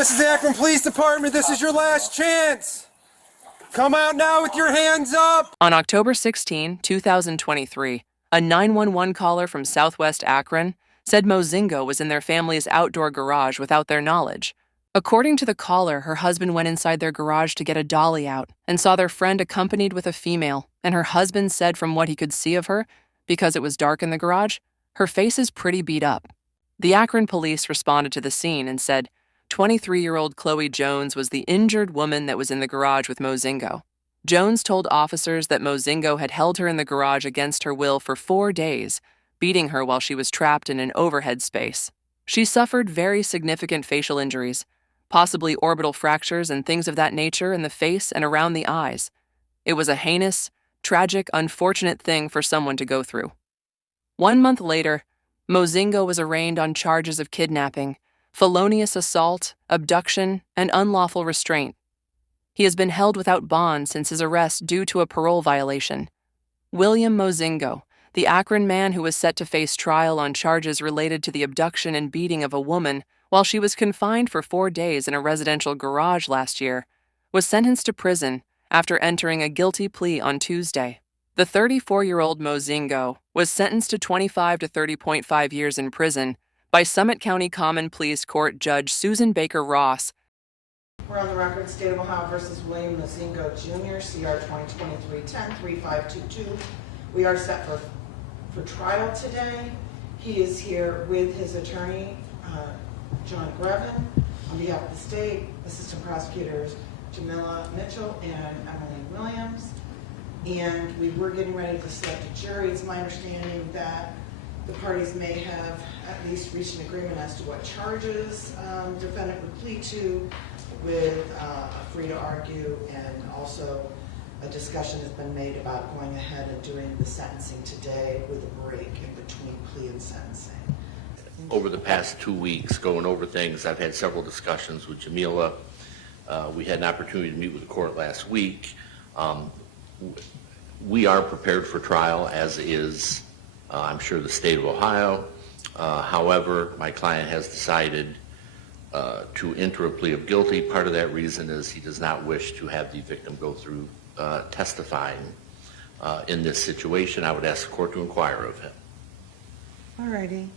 This is the Akron Police Department. This is your last chance. Come out now with your hands up. On October 16, 2023, a 911 caller from Southwest Akron said Mozingo was in their family's outdoor garage without their knowledge. According to the caller, her husband went inside their garage to get a dolly out and saw their friend accompanied with a female, and her husband said from what he could see of her, because it was dark in the garage, her face is pretty beat up. The Akron police responded to the scene and said 23-year-old Chloe Jones was the injured woman that was in the garage with Mozingo. Jones told officers that Mozingo had held her in the garage against her will for 4 days, beating her while she was trapped in an overhead space. She suffered very significant facial injuries, possibly orbital fractures and things of that nature in the face and around the eyes. It was a heinous, tragic, unfortunate thing for someone to go through. 1 month later, Mozingo was arraigned on charges of kidnapping, felonious assault, abduction, and unlawful restraint. He has been held without bond since his arrest due to a parole violation. William Mozingo, the Akron man who was set to face trial on charges related to the abduction and beating of a woman while she was confined for 4 days in a residential garage last year, was sentenced to prison after entering a guilty plea on Tuesday. The 34-year-old Mozingo was sentenced to 25 to 30.5 years in prison by Summit County Common Pleas Court Judge Susan Baker Ross. We're on the record, State of Ohio versus William Mozingo Jr., CR 2023-10-3522. We are set for trial today. He is here with his attorney, John Grevin, on behalf of the state, Assistant Prosecutors Jamila Mitchell and Emily Williams. And we were getting ready to select a jury. It's my understanding that the parties may have at least reached an agreement as to what charges defendant would plead to, with a free to argue, and also a discussion has been made about going ahead and doing the sentencing today with a break in between plea and sentencing. Over the past 2 weeks, going over things, I've had several discussions with Jamila. We had an opportunity to meet with the court last week. We are prepared for trial, as is, I'm sure, the state of Ohio. However, my client has decided to enter a plea of guilty. Part of that reason is he does not wish to have the victim go through testifying in this situation. I would ask the court to inquire of him. All righty.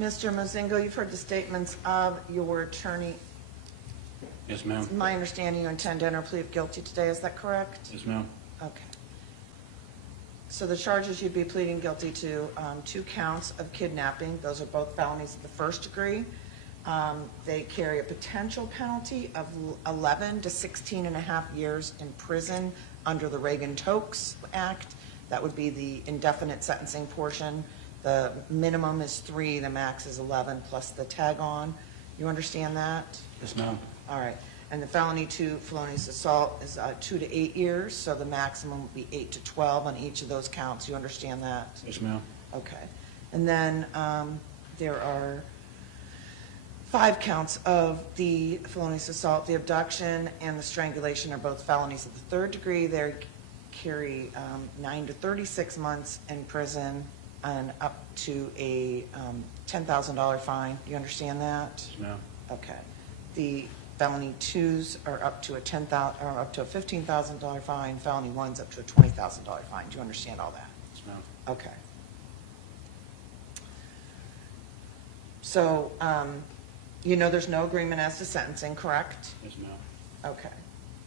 Mr. Mozingo, you've heard the statements of your attorney. Yes, ma'am. It's my understanding you intend to enter a plea of guilty today. Is that correct? Yes, ma'am. Okay. So the charges you'd be pleading guilty to, 2 counts of kidnapping. Those are both felonies of the first degree. They carry a potential penalty of 11 to 16 and a half years in prison under the Reagan-Tokes Act. That would be the indefinite sentencing portion. The minimum is 3, the max is 11 plus the tag on. You understand that? Yes, ma'am. All right. And the felony 2 felonious assault is 2 to 8 years, so the maximum would be 8 to 12 on each of those counts. You understand that? Yes, ma'am. Okay. And then there are 5 counts of the felonious assault. The abduction and the strangulation are both felonies of the 3rd degree. They carry 9 to 36 months in prison and up to a $10,000 fine. You understand that? Yes, ma'am. Okay. The felony 2s are up to a $15,000 fine. Felony 1s up to a $20,000 fine. Do you understand all that? Yes, ma'am. Okay. So, you know there's no agreement as to sentencing, correct? Yes, ma'am. Okay.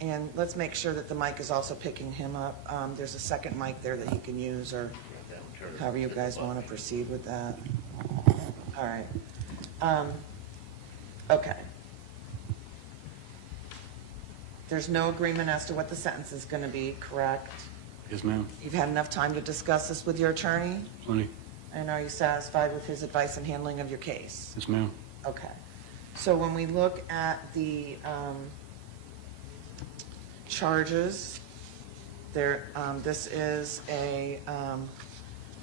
And let's make sure that the mic is also picking him up. There's a second mic there that he can use, or however you guys want to proceed with that. All right. Okay. There's no agreement as to what the sentence is going to be, correct? Yes, ma'am. You've had enough time to discuss this with your attorney? Plenty. And are you satisfied with his advice and handling of your case? Yes, ma'am. Okay. So when we look at the charges, this is a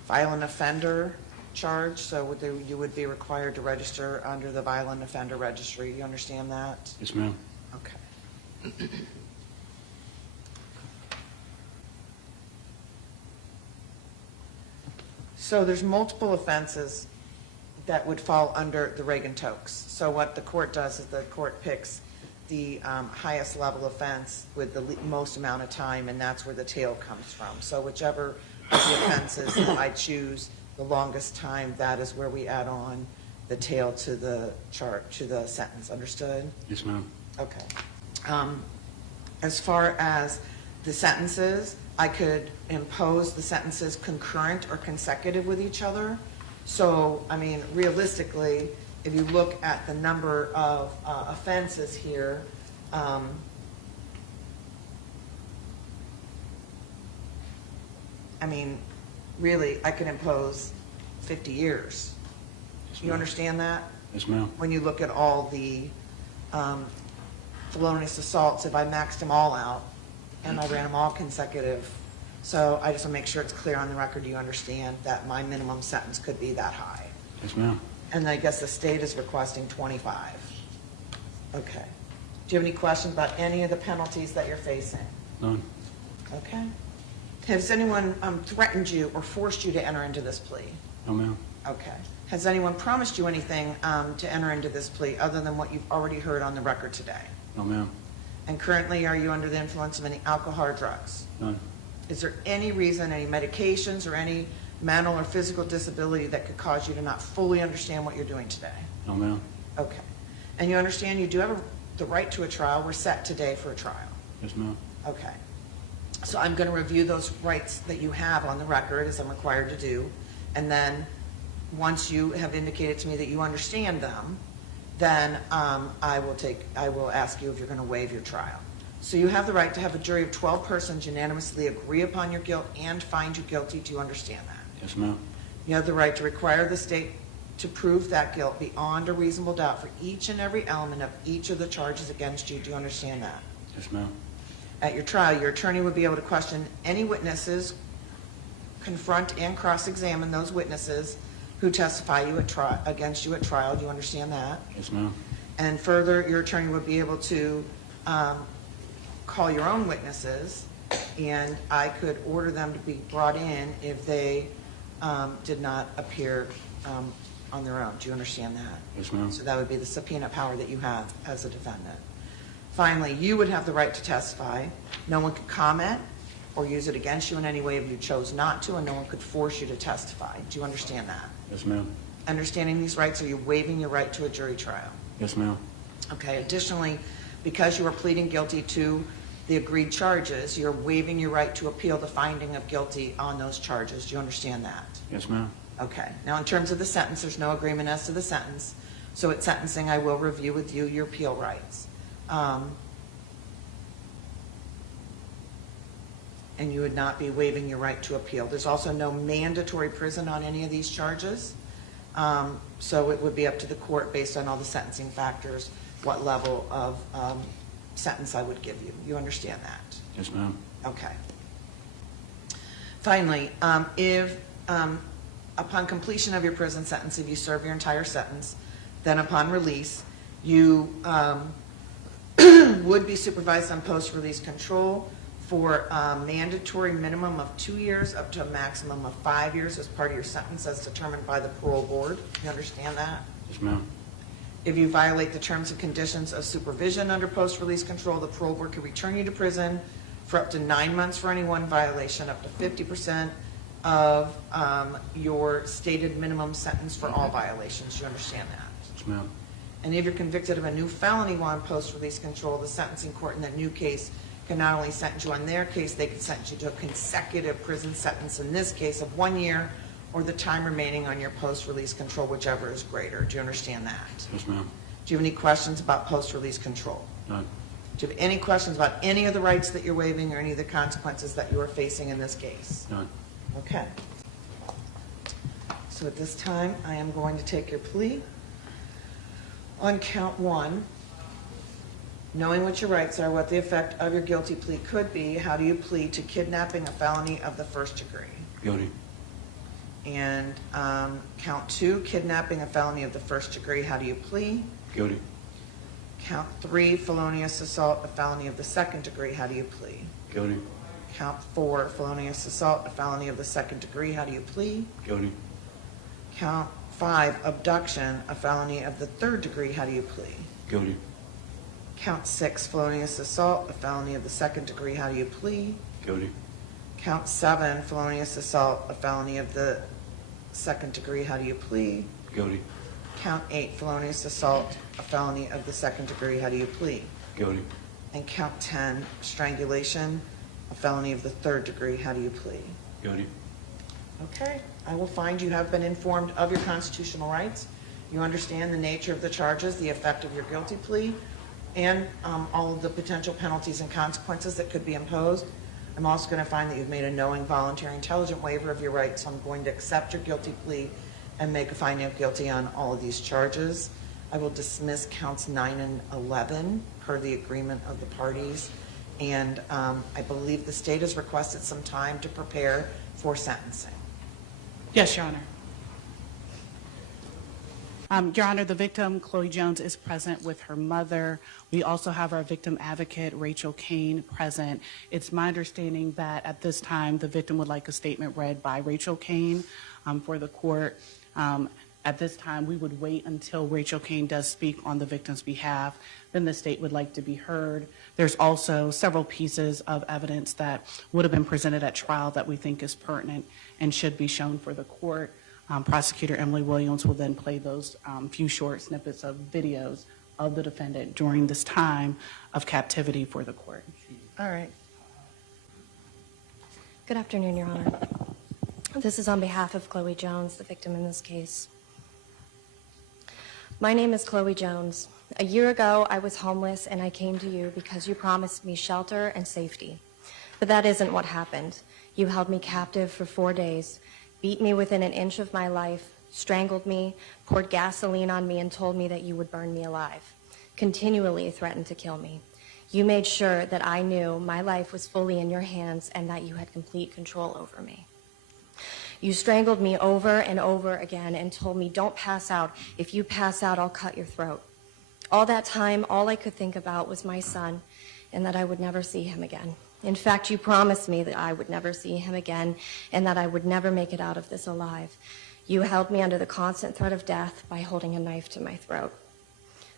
violent offender charge, so you would be required to register under the violent offender registry. You understand that? Yes, ma'am. Okay. So there's multiple offenses that would fall under the Reagan-Tokes. So what the court does is the court picks the highest level offense with the most amount of time, and that's where the tail comes from. So whichever of the offenses that I choose the longest time, that is where we add on the tail to the chart, to the sentence. Understood? Yes, ma'am. Okay. As far as the sentences, I could impose the sentences concurrent or consecutive with each other. So, I mean, realistically, if you look at the number of offenses here, I mean, really, I could impose 50 years. Yes, You ma'am. understand that? Yes, ma'am. When you look at all the felonious assaults, if I maxed them all out and I ran them all consecutive. So I just want to make sure it's clear on the record you understand that my minimum sentence could be that high. Yes, ma'am. And I guess the state is requesting 25. Okay. Do you have any questions about any of the penalties that you're facing? None. Okay. Has anyone threatened you or forced you to enter into this plea? No, ma'am. Okay. Has anyone promised you anything to enter into this plea other than what you've already heard on the record today? No, ma'am. And currently, are you under the influence of any alcohol or drugs? None. Is there any reason, any medications or any mental or physical disability that could cause you to not fully understand what you're doing today? No, ma'am. Okay. And you understand you do have the right to a trial. We're set today for a trial. Yes, ma'am. Okay. So I'm going to review those rights that you have on the record, as I'm required to do. And then once you have indicated to me that you understand them, then I will ask you if you're going to waive your trial. So you have the right to have a jury of 12 persons unanimously agree upon your guilt and find you guilty. Do you understand that? Yes, ma'am. You have the right to require the state to prove that guilt beyond a reasonable doubt for each and every element of each of the charges against you. Do you understand that? Yes, ma'am. At your trial, your attorney would be able to question any witnesses, confront and cross-examine those witnesses who testify against you at trial. Do you understand that? Yes, ma'am. And further, your attorney would be able to call your own witnesses, and I could order them to be brought in if they did not appear on their own. Do you understand that? Yes, ma'am. So that would be the subpoena power that you have as a defendant. Finally, you would have the right to testify. No one could comment or use it against you in any way if you chose not to, and no one could force you to testify. Do you understand that? Yes, ma'am. Understanding these rights, are you waiving your right to a jury trial? Yes, ma'am. Okay. Additionally, because you are pleading guilty to the agreed charges, you're waiving your right to appeal the finding of guilty on those charges. Do you understand that? Yes, ma'am. Okay. Now, in terms of the sentence, there's no agreement as to the sentence. So at sentencing, I will review with you your appeal rights. And you would not be waiving your right to appeal. There's also no mandatory prison on any of these charges. So it would be up to the court, based on all the sentencing factors, what level of sentence I would give you. You understand that? Yes, ma'am. Okay. Finally, if upon completion of your prison sentence, if you serve your entire sentence, then upon release, you would be supervised on post-release control for a mandatory minimum of 2 years up to a maximum of 5 years as part of your sentence as determined by the parole board. You understand that? Yes, ma'am. If you violate the terms and conditions of supervision under post-release control, the parole board can return you to prison for up to 9 months for any one violation, up to 50% of your stated minimum sentence for all violations. You understand that? Yes, ma'am. And if you're convicted of a new felony while in post-release control, the sentencing court in that new case can not only sentence you on their case, they can sentence you to a consecutive prison sentence, in this case of 1 year, or the time remaining on your post-release control, whichever is greater. Do you understand that? Yes, ma'am. Do you have any questions about post-release control? None. Do you have any questions about any of the rights that you're waiving or any of the consequences that you are facing in this case? None. Okay. So at this time, I am going to take your plea. On count 1, knowing what your rights are, what the effect of your guilty plea could be, how do you plead to kidnapping a felony of the first degree? Guilty. And count 2, kidnapping a felony of the first degree, how do you plead? Guilty. Count 3, felonious assault, a felony of the second degree, how do you plead? Guilty. Count 4, felonious assault, a felony of the second degree, how do you plead? Guilty. Count 5, abduction, a felony of the third degree, how do you plead? Guilty. Count 6, felonious assault, a felony of the second degree. How do you plead? Guilty. Count 7, felonious assault, a felony of the second degree. How do you plead? Guilty. Count 8, felonious assault, a felony of the second degree. How do you plead? Guilty. And count 10, strangulation, a felony of the third degree. How do you plead? Guilty. Okay, I will find you have been informed of your constitutional rights. You understand the nature of the charges, the effect of your guilty plea, and all of the potential penalties and consequences that could be imposed. I'm also going to find that you've made a knowing, voluntary, intelligent waiver of your rights, so I'm going to accept your guilty plea and make a finding of guilty on all of these charges. I will dismiss counts 9 and 11 per the agreement of the parties, and I believe the state has requested some time to prepare for sentencing. Yes, Your Honor. Your Honor, the victim, Chloe Jones, is present with her mother. We also have our victim advocate, Rachel Kane, present. It's my understanding that at this time, the victim would like a statement read by Rachel Kane for the court. At this time, we would wait until Rachel Kane does speak on the victim's behalf. Then the state would like to be heard. There's also several pieces of evidence that would have been presented at trial that we think is pertinent and should be shown for the court. Prosecutor Emily Williams will then play those few short snippets of videos of the defendant during this time of captivity for the court. All right. Good afternoon, Your Honor. This is on behalf of Chloe Jones, the victim in this case. My name is Chloe Jones. A year ago, I was homeless and I came to you because you promised me shelter and safety. But that isn't what happened. You held me captive for 4 days, beat me within an inch of my life, strangled me, poured gasoline on me, and told me that you would burn me alive. Continually threatened to kill me. You made sure that I knew my life was fully in your hands and that you had complete control over me. You strangled me over and over again and told me, don't pass out. If you pass out, I'll cut your throat. All that time, all I could think about was my son and that I would never see him again. In fact, you promised me that I would never see him again and that I would never make it out of this alive. You held me under the constant threat of death by holding a knife to my throat.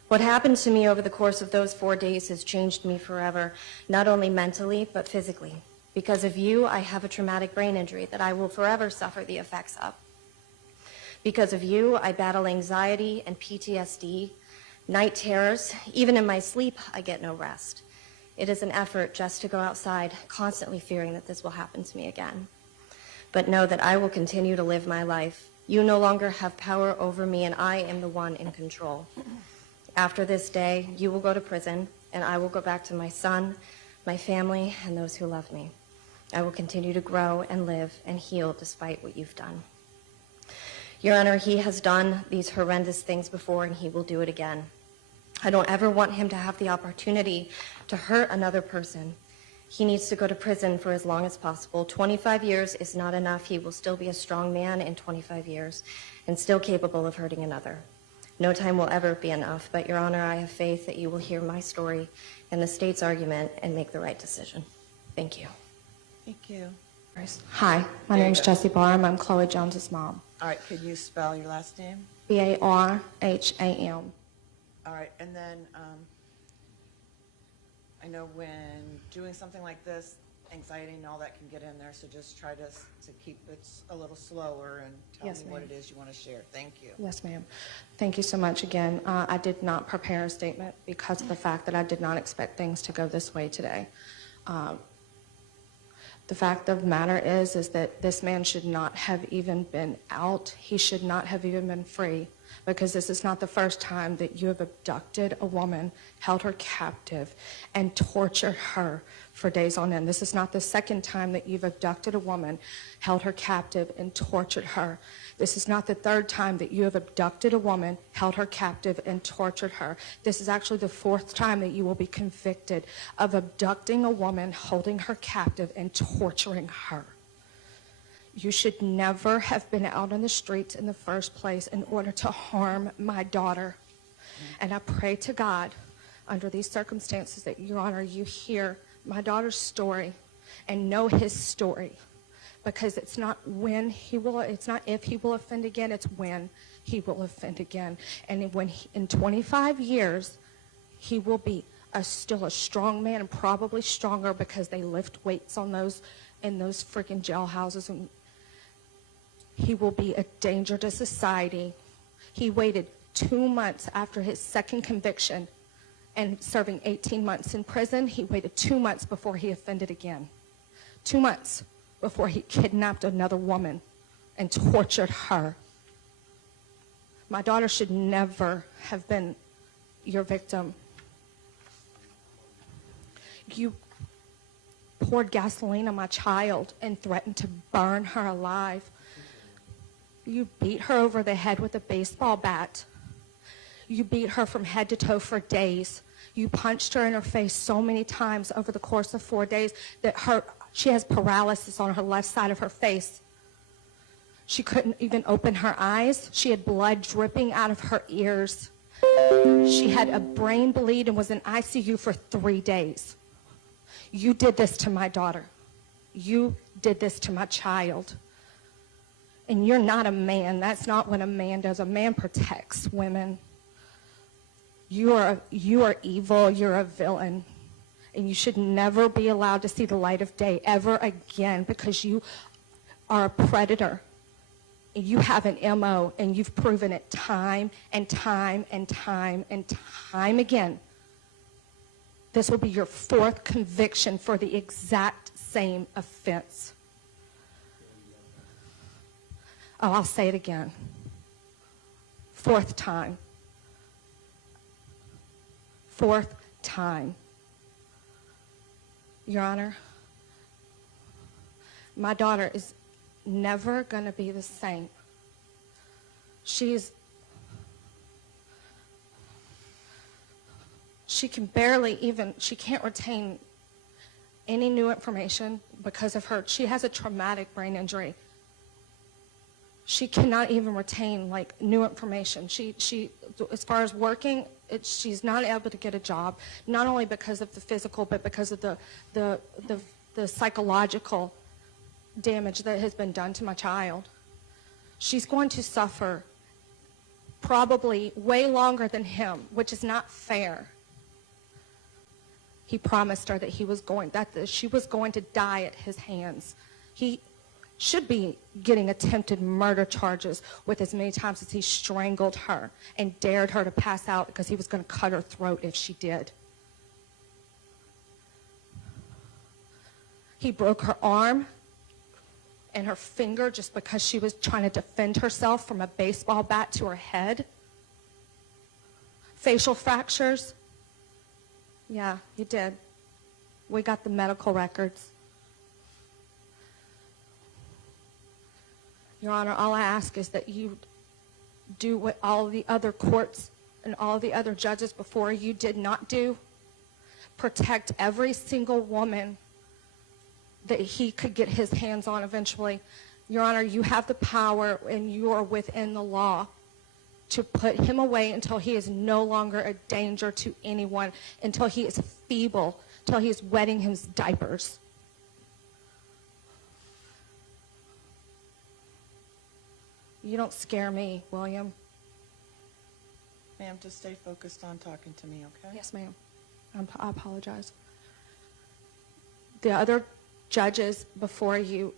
What happened to me over the course of those 4 days has changed me forever, not only mentally, but physically. Because of you, I have a traumatic brain injury that I will forever suffer the effects of. Because of you, I battle anxiety and PTSD, night terrors. Even in my sleep, I get no rest. It is an effort just to go outside, constantly fearing that this will happen to me again. But know that I will continue to live my life. You no longer have power over me, and I am the one in control. After this day, you will go to prison, and I will go back to my son, my family, and those who love me. I will continue to grow and live and heal despite what you've done. Your Honor, he has done these horrendous things before, and he will do it again. I don't ever want him to have the opportunity to hurt another person. He needs to go to prison for as long as possible. 25 years is not enough. He will still be a strong man in 25 years and still capable of hurting another. No time will ever be enough, but Your Honor, I have faith that you will hear my story and the state's argument and make the right decision. Thank you. Thank you. Hi, my name is Jessie Barham. I'm Chloe Jones's mom. All right, could you spell your last name? Barham. All right, and then I know when doing something like this, anxiety and all that can get in there, so just try to keep it a little slower and tell Yes, me what ma'am. it is you want to share. Thank you. Yes, ma'am. Thank you so much again. I did not prepare a statement because of the fact that I did not expect things to go this way today. The fact of the matter is that this man should not have even been out. He should not have even been free, because this is not the first time that you have abducted a woman, held her captive, and tortured her for days on end. This is not the second time that you've abducted a woman, held her captive, and tortured her. This is not the third time that you have abducted a woman, held her captive, and tortured her. This is actually the fourth time that you will be convicted of abducting a woman, holding her captive, and torturing her. You should never have been out on the streets in the first place in order to harm my daughter. And I pray to God, under these circumstances, that, Your Honor, you hear my daughter's story and know his story. Because it's not it's not if he will offend again, it's when he will offend again. And when in 25 years, he will be still a strong man, and probably stronger because they lift weights on those in those freaking jail houses. And he will be a danger to society. He waited 2 months after his second conviction and serving 18 months in prison. He waited 2 months before he offended again. 2 months before he kidnapped another woman and tortured her. My daughter should never have been your victim. You poured gasoline on my child and threatened to burn her alive. You beat her over the head with a baseball bat. You beat her from head to toe for days. You punched her in her face so many times over the course of 4 days that she has paralysis on her left side of her face. She couldn't even open her eyes. She had blood dripping out of her ears. She had a brain bleed and was in ICU for 3 days. You did this to my daughter. You did this to my child. And you're not a man. That's not what a man does. A man protects women. You are evil. You're a villain. And you should never be allowed to see the light of day ever again, because you are a predator. You have an MO, and you've proven it time and time and time and time again. This will be your 4th conviction for the exact same offense. Oh, I'll say it again. 4th time. 4th time. Your Honor, my daughter is never going to be the same. She can barely even, she can't retain any new information because of she has a traumatic brain injury. She cannot even retain new information. She as far as working, she's not able to get a job, not only because of the physical, but because of the psychological damage that has been done to my child. She's going to suffer probably way longer than him, which is not fair. He promised her that she was going to die at his hands. He should be getting attempted murder charges with as many times as he strangled her and dared her to pass out because he was going to cut her throat if she did. He broke her arm and her finger just because she was trying to defend herself from a baseball bat to her head. Facial fractures. Yeah, he did. We got the medical records. Your Honor, all I ask is that you do what all the other courts and all the other judges before you did not do. Protect every single woman that he could get his hands on eventually. Your Honor, you have the power and you are within the law to put him away until he is no longer a danger to anyone, until he is feeble, until he is wetting his diapers. You don't scare me, William. Ma'am, just stay focused on talking to me, okay? Yes, ma'am. I apologize. The other judges before you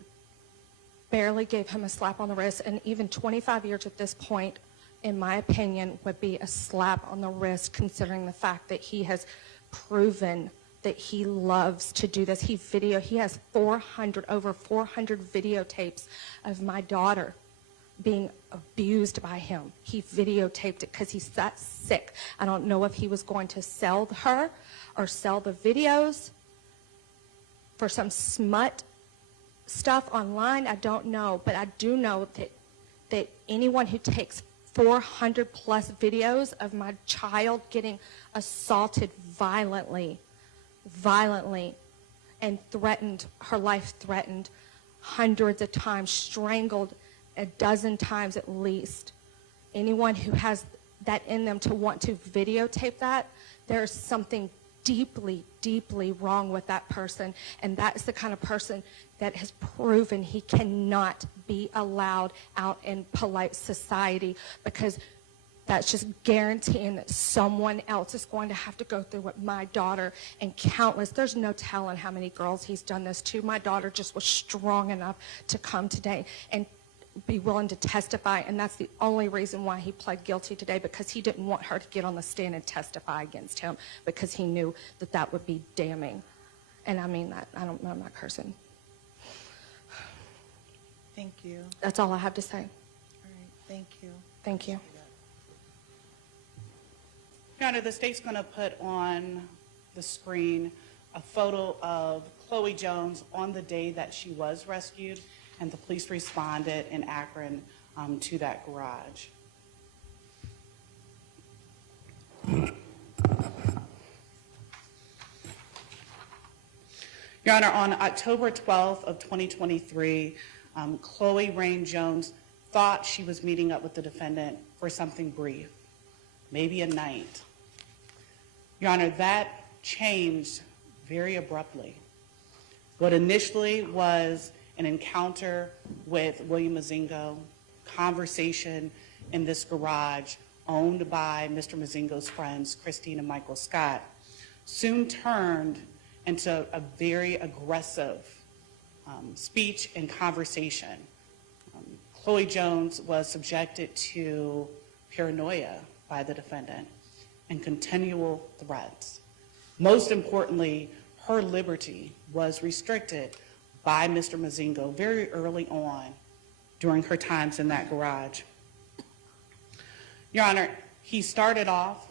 barely gave him a slap on the wrist, and even 25 years at this point, in my opinion, would be a slap on the wrist, considering the fact that he has proven that he loves to do this. He has over 400 videotapes of my daughter being abused by him. He videotaped it because he's that sick. I don't know if he was going to sell her or sell the videos for some smut stuff online. I don't know, but I do know that anyone who takes 400 plus videos of my child getting assaulted violently, and threatened, her life threatened hundreds of times, strangled a dozen times at least. Anyone who has that in them to want to videotape that, there's something deeply, deeply wrong with that person. And that is the kind of person that has proven he cannot be allowed out in polite society, because That's just guaranteeing that someone else is going to have to go through what my daughter and countless, there's no telling how many girls he's done this to. My daughter just was strong enough to come today and be willing to testify, and that's the only reason why he pled guilty today, because he didn't want her to get on the stand and testify against him, because he knew that that would be damning. And I mean that. I'm not cursing. Thank you. That's all I have to say. All right, thank you. Thank you. Your Honor, the state's going to put on the screen a photo of Chloe Jones on the day that she was rescued, and the police responded in Akron to that garage. Your Honor, on October 12th of 2023, Chloe Rain Jones thought she was meeting up with the defendant for something brief, maybe a night. Your Honor, that changed very abruptly. What initially was an encounter with William Mozingo, conversation in this garage owned by Mr. Mozingo's friends, Christine and Michael Scott, soon turned into a very aggressive speech and conversation. Chloe Jones was subjected to paranoia by the defendant and continual threats. Most importantly, her liberty was restricted by Mr. Mozingo very early on during her times in that garage. Your Honor, he started off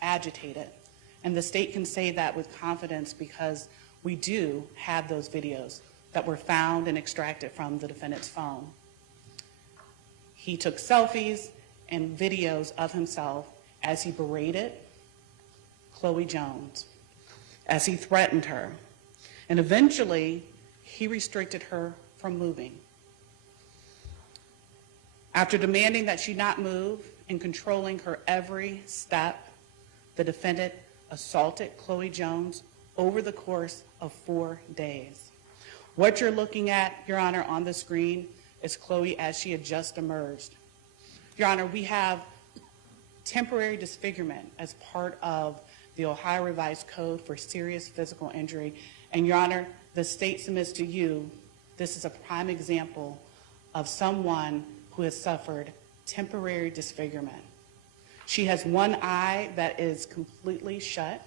agitated, and the state can say that with confidence because we do have those videos that were found and extracted from the defendant's phone. He took selfies and videos of himself as he berated Chloe Jones, as he threatened her, and eventually he restricted her from moving. After demanding that she not move and controlling her every step, the defendant assaulted Chloe Jones over the course of 4 days. What you're looking at, Your Honor, on the screen is Chloe as she had just emerged. Your Honor, we have temporary disfigurement as part of the Ohio Revised Code for serious physical injury. And Your Honor, the state submits to you, this is a prime example of someone who has suffered temporary disfigurement. She has one eye that is completely shut.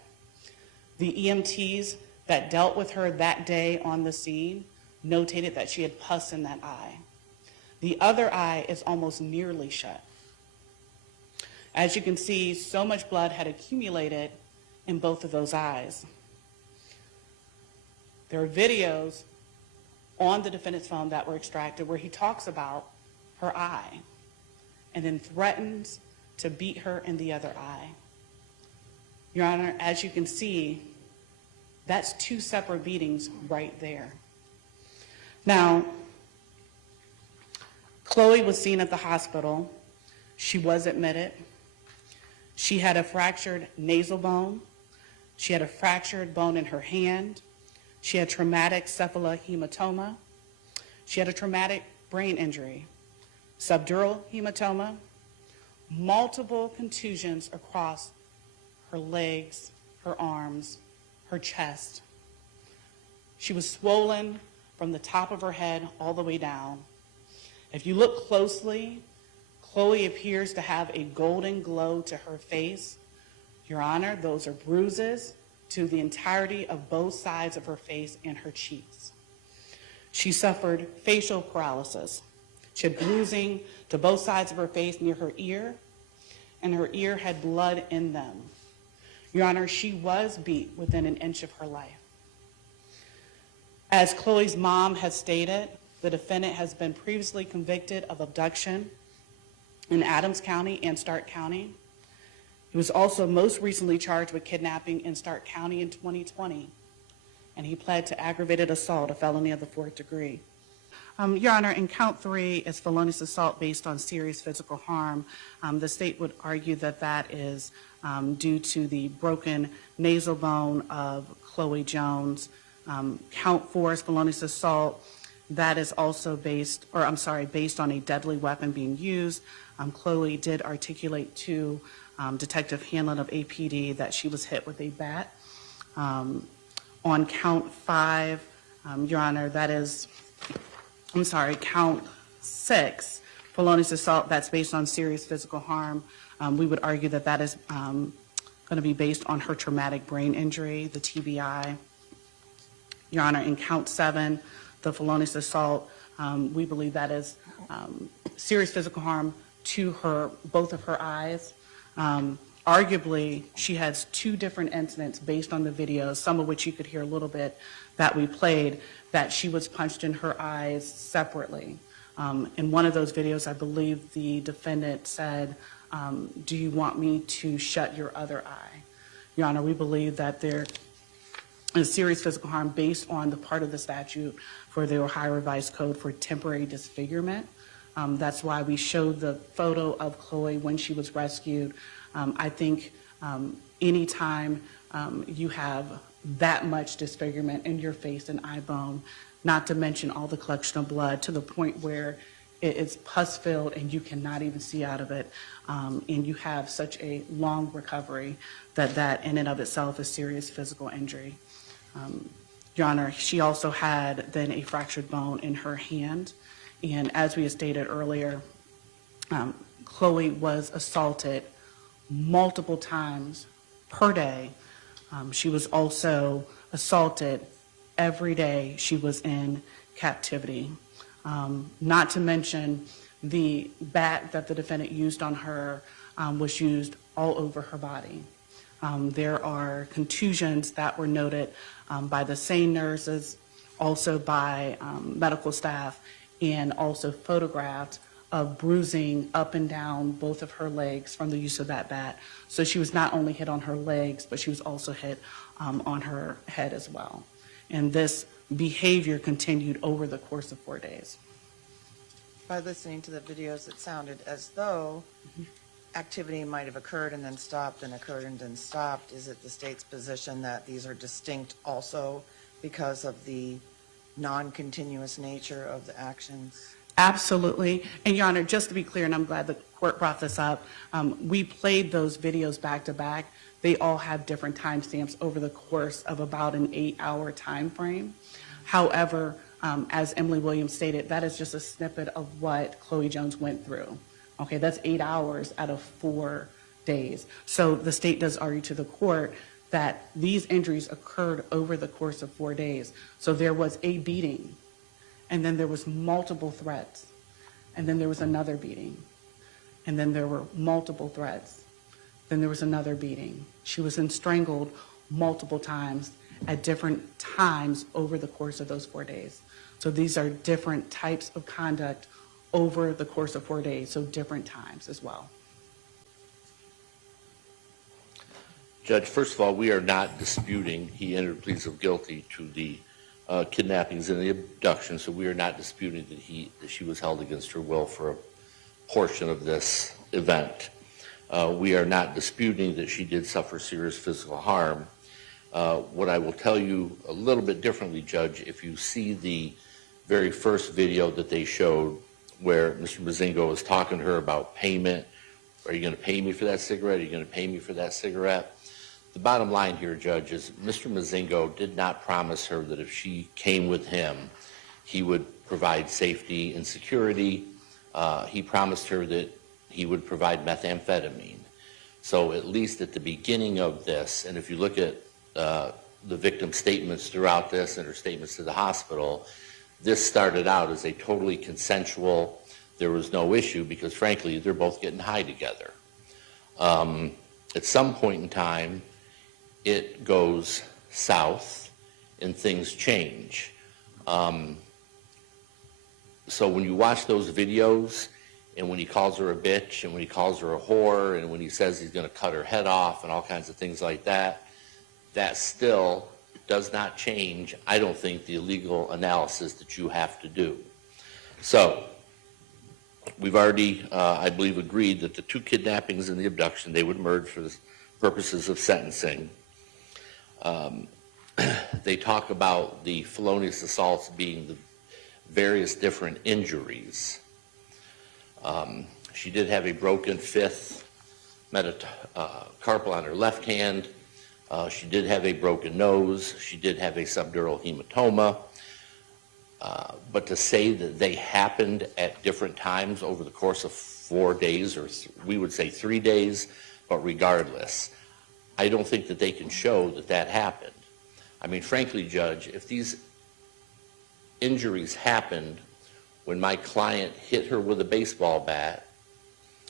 The EMTs that dealt with her that day on the scene notated that she had pus in that eye. The other eye is almost nearly shut. As you can see, so much blood had accumulated in both of those eyes. There are videos on the defendant's phone that were extracted where he talks about her eye and then threatens to beat her in the other eye. Your Honor, as you can see, that's 2 separate beatings right there. Now, Chloe was seen at the hospital. She was admitted. She had a fractured nasal bone. She had a fractured bone in her hand. She had traumatic cephalohematoma. She had a traumatic brain injury, subdural hematoma, multiple contusions across her legs, her arms, her chest. She was swollen from the top of her head all the way down. If you look closely, Chloe appears to have a golden glow to her face. Your Honor, those are bruises to the entirety of both sides of her face and her cheeks. She suffered facial paralysis. She had bruising to both sides of her face near her ear, and her ear had blood in them. Your Honor, she was beat within an inch of her life. As Chloe's mom has stated, the defendant has been previously convicted of abduction in Adams County and Stark County. He was also most recently charged with kidnapping in Stark County in 2020, and he pled to aggravated assault, a felony of the 4th degree. Your Honor, in count 3 is felonious assault based on serious physical harm. The state would argue that that is due to the broken nasal bone of Chloe Jones. Count 4 is felonious assault. That is also based on a deadly weapon being used. Chloe did articulate to Detective Hanlon of APD that she was hit with a bat. On count 5, Your Honor, count 6, felonious assault that's based on serious physical harm. We would argue that that is going to be based on her traumatic brain injury, the TBI. Your Honor, in count 7, the felonious assault, we believe that is serious physical harm to both of her eyes. Arguably, she has 2 different incidents based on the videos, some of which you could hear a little bit that we played, that she was punched in her eyes separately. In one of those videos, I believe the defendant said, do you want me to shut your other eye? Your Honor, we believe that there is serious physical harm based on the part of the statute for the Ohio Revised Code for temporary disfigurement. That's why we showed the photo of Chloe when she was rescued. I think anytime you have that much disfigurement in your face and eye bone, not to mention all the collection of blood to the point where it's pus-filled and you cannot even see out of it, and you have such a long recovery, that in and of itself is serious physical injury. Your Honor, she also had then a fractured bone in her hand, and as we had stated earlier, Chloe was assaulted multiple times per day. She was also assaulted every day she was in captivity. Not to mention the bat that the defendant used on her was used all over her body. There are contusions that were noted by the same nurses, also by medical staff, and also photographed of bruising up and down both of her legs from the use of that bat. So she was not only hit on her legs, but she was also hit on her head as well. And this behavior continued over the course of 4 days. By listening to the videos, it sounded as though activity might have occurred and then stopped and occurred and then stopped. Is it the state's position that these are distinct also because of the non-continuous nature of the actions? Absolutely. And Your Honor, just to be clear, and I'm glad the court brought this up, we played those videos back to back. They all have different timestamps over the course of about an 8-hour time frame. However, as Emily Williams stated, that is just a snippet of what Chloe Jones went through. Okay, that's 8 hours out of 4 days. So the state does argue to the court that these injuries occurred over the course of 4 days. So there was a beating, and then there was multiple threats, and then there was another beating, and then there were multiple threats, then there was another beating. She was strangled multiple times at different times over the course of those 4 days. So these are different types of conduct over the course of 4 days, so different times as well. Judge, first of all, we are not disputing he entered pleas of guilty to the kidnappings and the abduction, so we are not disputing that she was held against her will for a portion of this event. We are not disputing that she did suffer serious physical harm. What I will tell you a little bit differently, Judge, if you see the very first video that they showed where Mr. Mozingo was talking to her about payment, are you going to pay me for that cigarette? Are you going to pay me for that cigarette? The bottom line here, Judge, is Mr. Mozingo did not promise her that if she came with him, he would provide safety and security. He promised her that he would provide methamphetamine. So at least at the beginning of this, and if you look at the victim's statements throughout this and her statements to the hospital, this started out as a totally consensual, there was no issue because frankly, they're both getting high together. At some point in time, it goes south and things change. So when you watch those videos and when he calls her a bitch and when he calls her a whore and when he says he's going to cut her head off and all kinds of things like that, that still does not change, I don't think, the legal analysis that you have to do. So we've already, I believe, agreed that the 2 kidnappings and the abduction, they would merge for the purposes of sentencing. They talk about the felonious assaults being the various different injuries. She did have a broken fifth metacarpal on her left hand. She did have a broken nose. She did have a subdural hematoma. But to say that they happened at different times over the course of 4 days, or we would say 3 days, but regardless, I don't think that they can show that that happened. I mean, frankly, Judge, if these injuries happened when my client hit her with a baseball bat,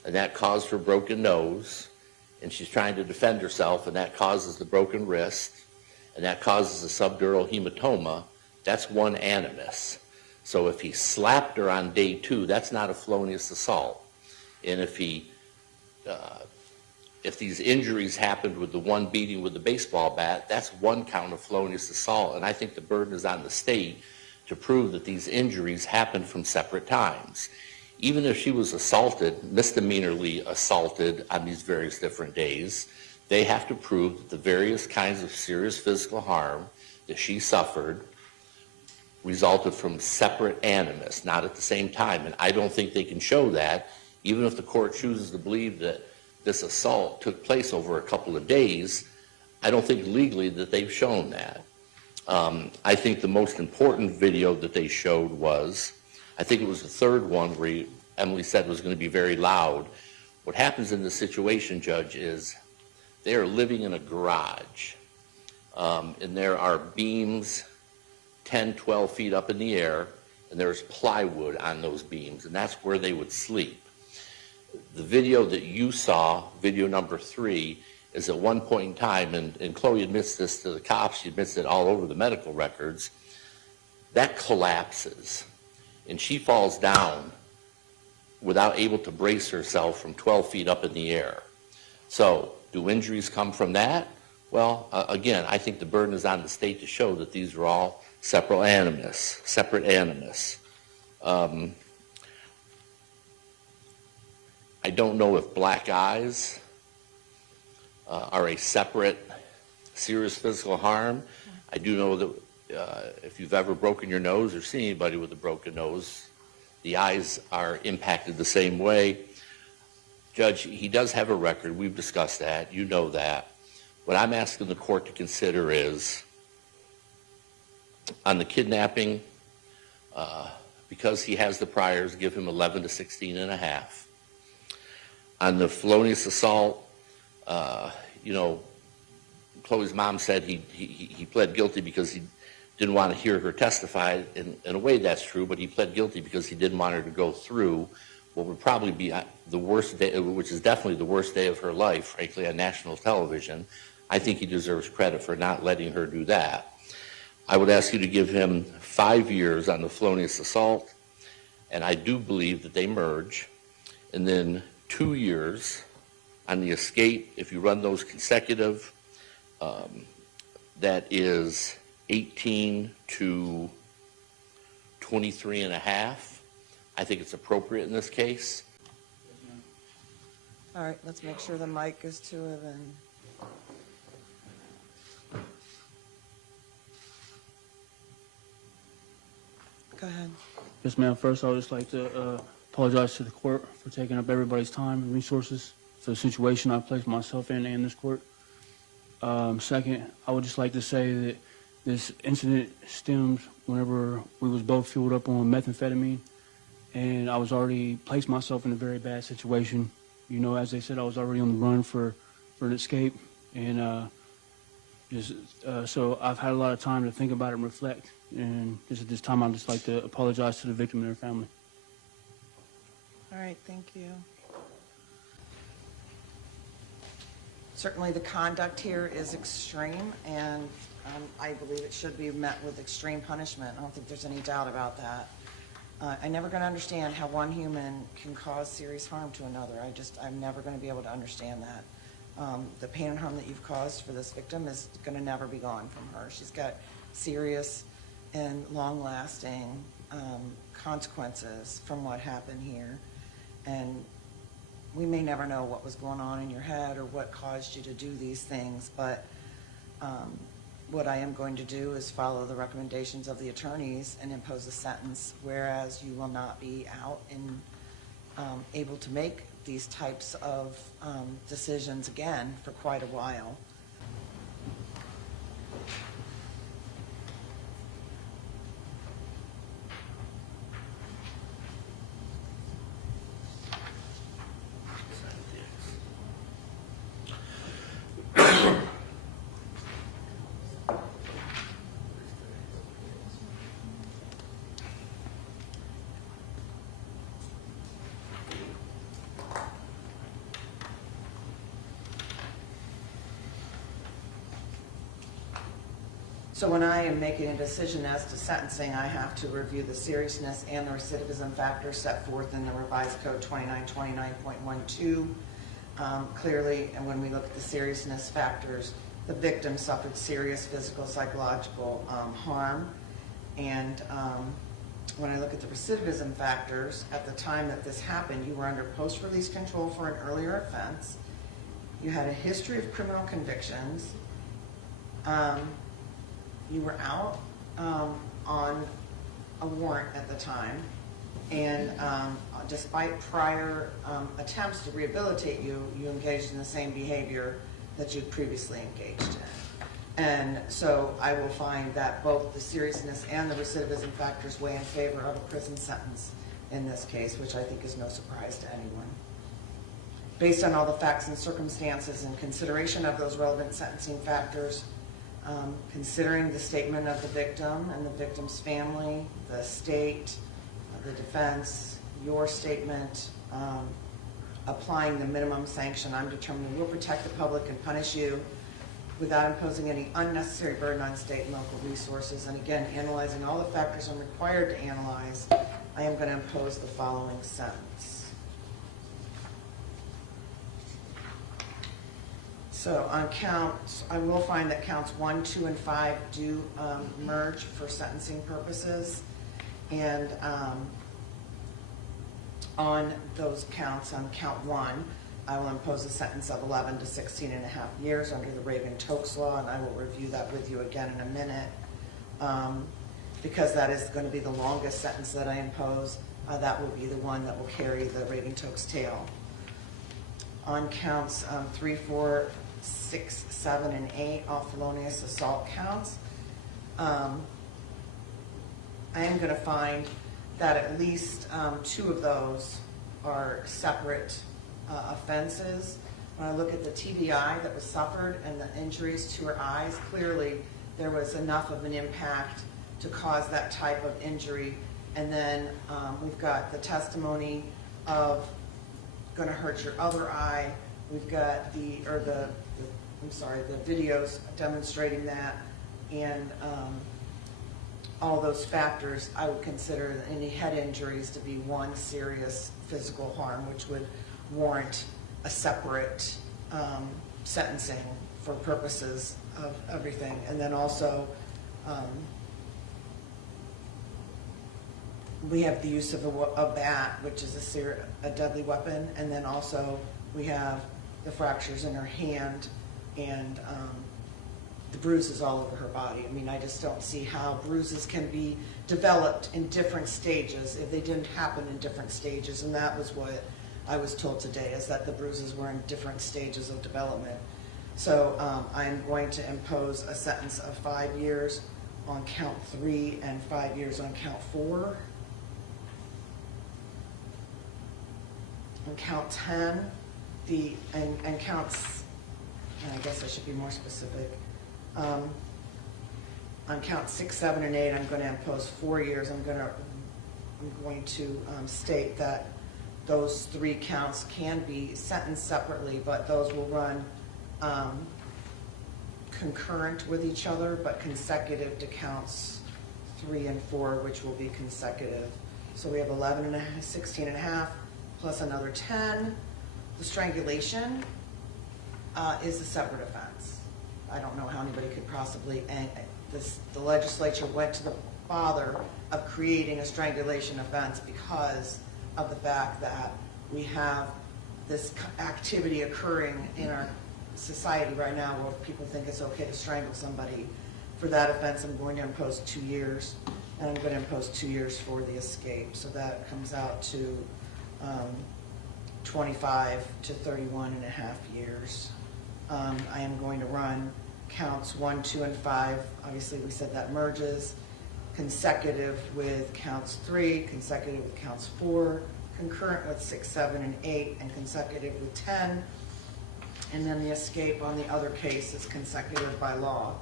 and that caused her broken nose, and she's trying to defend herself, and that causes the broken wrist, and that causes a subdural hematoma, that's one animus. So if he slapped her on day 2, that's not a felonious assault. And if these injuries happened with the one beating with the baseball bat, that's one count of felonious assault. And I think the burden is on the state to prove that these injuries happened from separate times. Even if she was assaulted, misdemeanorly assaulted on these various different days, they have to prove that the various kinds of serious physical harm that she suffered resulted from separate animus, not at the same time. And I don't think they can show that, even if the court chooses to believe that this assault took place over a couple of days. I don't think legally that they've shown that. I think the most important video that they showed was, I think it was the third one where Emily said was going to be very loud. What happens in this situation, Judge, is they are living in a garage, and there are beams 10, 12 feet up in the air, and there's plywood on those beams, and that's where they would sleep. The video that you saw, video number 3, is at one point in time, and Chloe admits this to the cops, she admits it all over the medical records, that collapses, and she falls down without able to brace herself from 12 feet up in the air. So, do injuries come from that? Well, again, I think the burden is on the state to show that these are all separate animus. I don't know if black eyes are a separate serious physical harm. I do know that if you've ever broken your nose or seen anybody with a broken nose, the eyes are impacted the same way. Judge, he does have a record. We've discussed that. You know that. What I'm asking the court to consider is, on the kidnapping, because he has the priors, give him 11 to 16 and a half. On the felonious assault, Chloe's mom said he pled guilty because he didn't want to hear her testify. In a way, that's true, but he pled guilty because he didn't want her to go through what would probably be the worst day, which is definitely the worst day of her life, frankly, on national television. I think he deserves credit for not letting her do that. I would ask you to give him 5 years on the felonious assault, and I do believe that they merge, and then 2 years on the escape. If you run those consecutive, that is 18 to 23 and a half. I think it's appropriate in this case. All right, let's make sure the mic is to it and. Go ahead. Yes, ma'am. First, I would just like to apologize to the court for taking up everybody's time and resources for the situation I placed myself in and this court. Second, I would just like to say that this incident stems whenever we was both fueled up on methamphetamine, and I was already placed myself in a very bad situation. You know, as they said, I was already on the run for an escape, and so I've had a lot of time to think about it and reflect. And just at this time, I'd just like to apologize to the victim and her family. All right, thank you. Certainly the conduct here is extreme, and I believe it should be met with extreme punishment. I don't think there's any doubt about that. I'm never going to understand how one human can cause serious harm to another. I'm never going to be able to understand that. The pain and harm that you've caused for this victim is going to never be gone from her. She's got serious and long-lasting consequences from what happened here. And we may never know what was going on in your head or what caused you to do these things, but what I am going to do is follow the recommendations of the attorneys and impose a sentence, whereas you will not be out in able to make these types of decisions again for quite a while. So when I am making a decision as to sentencing, I have to review the seriousness and the recidivism factors set forth in the revised code 2929.12. Clearly, and when we look at the seriousness factors, the victim suffered serious physical, psychological harm. And when I look at the recidivism factors, at the time that this happened, you were under post-release control for an earlier offense. You had a history of criminal convictions. You were out on a warrant at the time, and despite prior attempts to rehabilitate you, you engaged in the same behavior that you'd previously engaged in. And so I will find that both the seriousness and the recidivism factors weigh in favor of a prison sentence in this case, which I think is no surprise to anyone. Based on all the facts and circumstances and consideration of those relevant sentencing factors, considering the statement of the victim and the victim's family, the state, the defense, your statement, applying the minimum sanction, I'm determining will protect the public and punish you without imposing any unnecessary burden on state and local resources. And again, analyzing all the factors I'm required to analyze, I am going to impose the following sentence. So on counts, I will find that counts 1, 2, and 5 do merge for sentencing purposes. And on those counts, on count 1, I will impose a sentence of 11 to 16 and a half years under the Reagan-Tokes law, and I will review that with you again in a minute. Because that is going to be the longest sentence that I impose, that will be the one that will carry the Reagan-Tokes tail. On counts 3, 4, 6, 7, and 8, all felonious assault counts, I am going to find that at least 2 of those are separate offenses. When I look at the TBI that was suffered and the injuries to her eyes, clearly there was enough of an impact to cause that type of injury. And then we've got the testimony of going to hurt your other eye. We've got the videos demonstrating that, and all those factors. I would consider any head injuries to be one serious physical harm, which would warrant a separate sentencing for purposes of everything. And then also, we have the use of a bat, which is a deadly weapon, and then also we have the fractures in her hand and the bruises all over her body. I mean, I just don't see how bruises can be developed in different stages if they didn't happen in different stages, and that was what I was told today, is that the bruises were in different stages of development. So I'm going to impose a sentence of 5 years on count 3 and 5 years on count 4. On count 10, and counts, and I guess I should be more specific. On count 6, 7, and 8, I'm going to impose 4 years. I'm going to state that those 3 counts can be sentenced separately, but those will run concurrent with each other, but consecutive to counts 3 and 4, which will be consecutive. So we have 11 and a half, 16 and a half, plus another 10. The strangulation is a separate offense. I don't know how anybody could possibly, the legislature went to the bother of creating a strangulation offense because of the fact that we have this activity occurring in our society right now where people think it's okay to strangle somebody. For that offense, I'm going to impose 2 years, and I'm going to impose 2 years for the escape. So that comes out to 25 to 31 and a half years. I am going to run counts 1, 2, and 5. Obviously, we said that merges. Consecutive with counts 3, consecutive with counts 4, concurrent with 6, 7, and 8, and consecutive with 10. And then the escape on the other case is consecutive by law.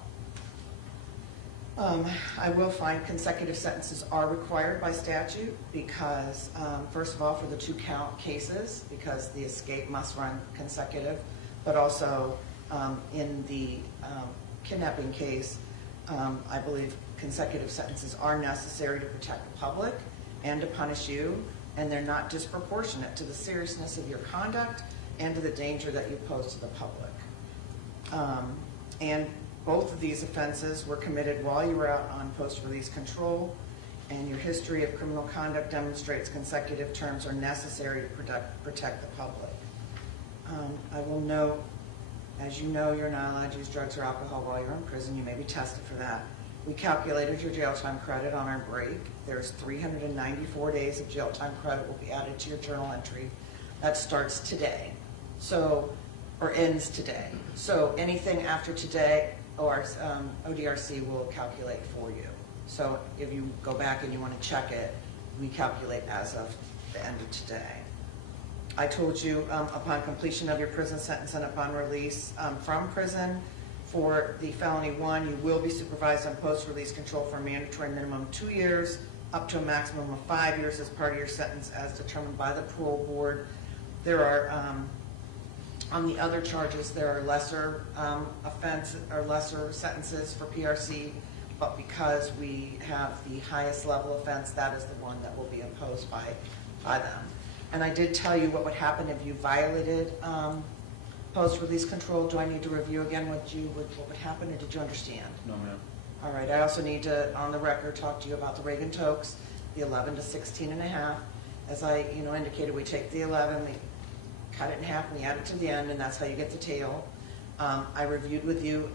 I will find consecutive sentences are required by statute because, first of all, for the 2-count cases, because the escape must run consecutive, but also in the kidnapping case, I believe consecutive sentences are necessary to protect the public and to punish you, and they're not disproportionate to the seriousness of your conduct and to the danger that you pose to the public. And both of these offenses were committed while you were out on post-release control, and your history of criminal conduct demonstrates consecutive terms are necessary to protect the public. I will note, as you know, you're not allowed to use drugs or alcohol while you're in prison. You may be tested for that. We calculated your jail time credit on our break. There's 394 days of jail time credit will be added to your journal entry. That starts today, or ends today. So anything after today, ODRC will calculate for you. So if you go back and you want to check it, we calculate as of the end of today. I told you upon completion of your prison sentence and upon release from prison, for the felony 1, you will be supervised on post-release control for a mandatory minimum 2 years, up to a maximum of 5 years as part of your sentence as determined by the parole board. There are, on the other charges, there are lesser lesser sentences for PRC, but because we have the highest level offense, that is the one that will be imposed by them. And I did tell you what would happen if you violated post-release control. Do I need to review again what would happen, or did you understand? No, ma'am. All right, I also need to, on the record, talk to you about the Reagan Tokes, the 11 to 16 and a half. As I indicated, we take the 11, we cut it in half, and we add it to the end, and that's how you get the tail. I reviewed with you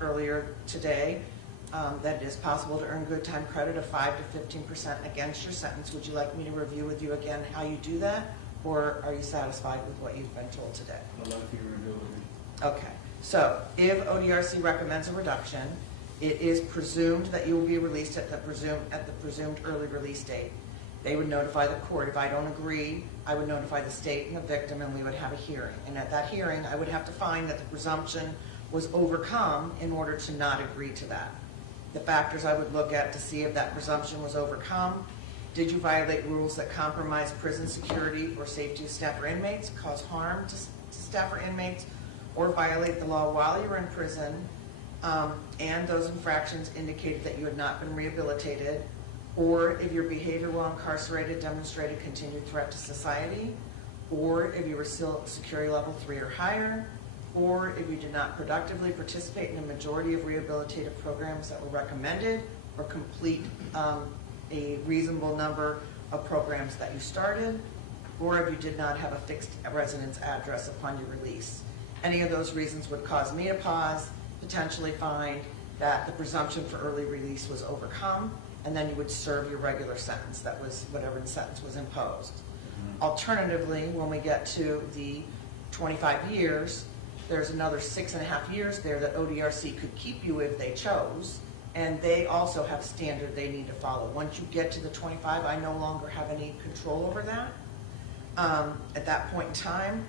earlier today that it is possible to earn good time credit of 5 to 15% against your sentence. Would you like me to review with you again how you do that, or are you satisfied with what you've been told today? I'd like you to review with me. Okay, so if ODRC recommends a reduction, it is presumed that you will be released at the presumed early release date. They would notify the court. If I don't agree, I would notify the state and the victim, and we would have a hearing. And at that hearing, I would have to find that the presumption was overcome in order to not agree to that. The factors I would look at to see if that presumption was overcome: did you violate rules that compromise prison security or safety of staff or inmates, cause harm to staff or inmates, or violate the law while you're in prison, and those infractions indicated that you had not been rehabilitated, or if your behavior while incarcerated demonstrated continued threat to society, or if you were still security level 3 or higher, or if you did not productively participate in a majority of rehabilitative programs that were recommended, or complete a reasonable number of programs that you started, or if you did not have a fixed residence address upon your release. Any of those reasons would cause me to pause, potentially find that the presumption for early release was overcome, and then you would serve your regular sentence, that was whatever the sentence was imposed. Alternatively, when we get to the 25 years, there's another 6.5 years there that ODRC could keep you if they chose, and they also have a standard they need to follow. Once you get to the 25, I no longer have any control over that. At that point in time,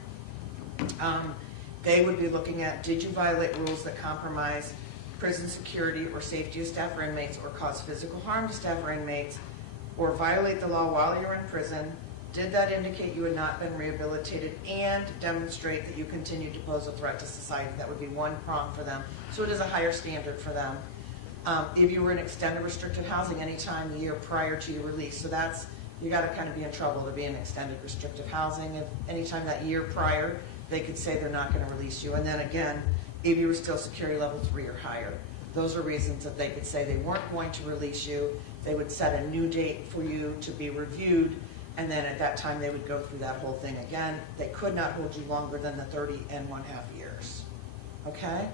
they would be looking at, did you violate rules that compromise prison security or safety of staff or inmates, or cause physical harm to staff or inmates, or violate the law while you're in prison? Did that indicate you had not been rehabilitated and demonstrate that you continued to pose a threat to society? That would be one prong for them. So it is a higher standard for them. If you were in extended restricted housing any time the year prior to your release, so that's, you got to kind of be in trouble to be in extended restrictive housing. If anytime that year prior, they could say they're not going to release you. And then again, if you were still security level 3 or higher, those are reasons that they could say they weren't going to release you. They would set a new date for you to be reviewed, and then at that time they would go through that whole thing again. They could not hold you longer than the 30 and 1/2 years. Okay?